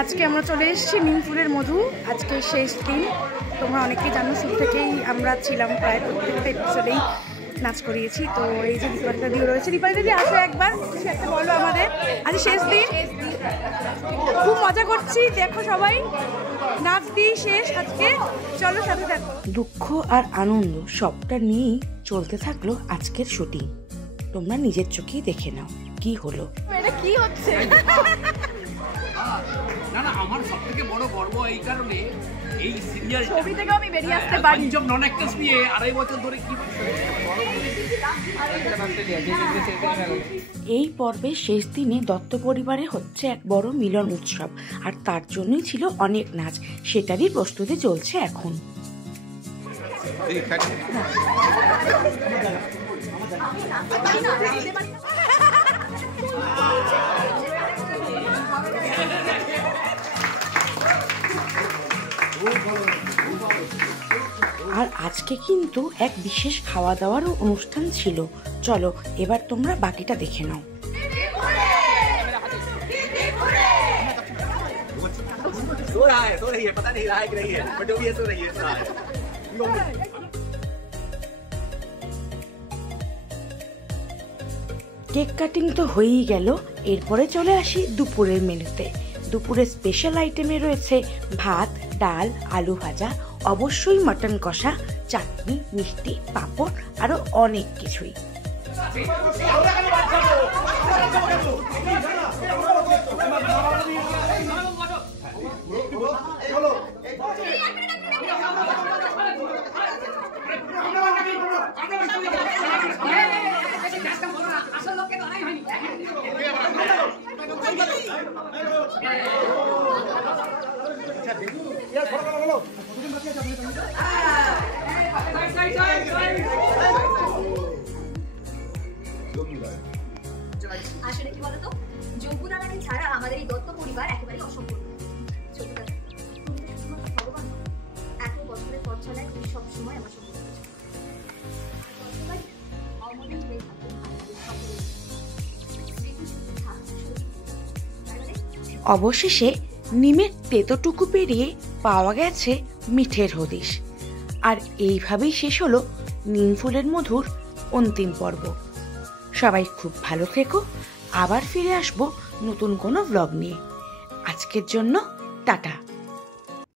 আজকে আমরা চলে এসেছি নিমফুলের মধু। আজকে শেষ দিন, তোমরা অনেকেই জানো, শুরু থেকেই আমরা ছিলাম, প্রায় প্রত্যেকটা এপিসোডেই নাচ করিয়েছি। তো এই যে দীপালিতা দিও রয়েছে, দীপালিতা দি আসো একবার, কিছু একটা বলো আমাদের। আজ শেষ দিন, খুব মজা করছি, দেখো সবাই নাচ দিয়ে শেষ আজকে। চলো সাথে থাকো। দুঃখ আর আনন্দ সবটা নিয়েই চলতে থাকলো আজকের শুটিং। তোমরা নিজের চোখেই দেখে নাও কি হলো, এটা কি হচ্ছে। না না, আমার সবথেকে বড় গর্ব এই কারণে, এই সিরিয়াল ছবি থেকে আমি বেরিয়ে আসতে পারি। পঞ্চম নন অ্যাক্ট্রেস নিয়ে 2.5 বছর ধরে কি এই পর্বের শেষ দিনে দত্ত পরিবারে হচ্ছে এক বড় মিলন উৎসব, আর তার জন্যই ছিল অনেক নাচ। সেটারই প্রস্তুতি চলছে এখন। আর আজকে কিন্তু এক বিশেষ খাওয়া দাওয়ারও অনুষ্ঠান ছিল। চলো এবার তোমরা বাকিটা দেখে নাও। কেক কাটিং তো হয়েই গেল, এরপরে চলে আসি দুপুরের মেনুতে। দুপুরের স্পেশাল আইটেমে রয়েছে ভাত, ডাল, আলু ভাজা, অবশ্যই মটন কষা, চাটনি, মিষ্টি, পাঁপড়, আরো অনেক কিছুই। আসলে কি বলতো, যমুনা রানী ছাড়া আমাদের এই দত্ত পরিবার একেবারে অসম্পূর্ণ। ভগবান এত বছরের পর ছাড়ায় তুমি সবসময় আমার সঙ্গে অবশেষে নিমের তেতোটুকু পেরিয়ে পাওয়া গেছে মিঠের হদিশ। আর এইভাবেই শেষ হলো নিমফুলের মধুর অন্তিম পর্ব। সবাই খুব ভালো থেকো, আবার ফিরে আসবো নতুন কোনো ব্লগ নিয়ে। আজকের জন্য টাটা।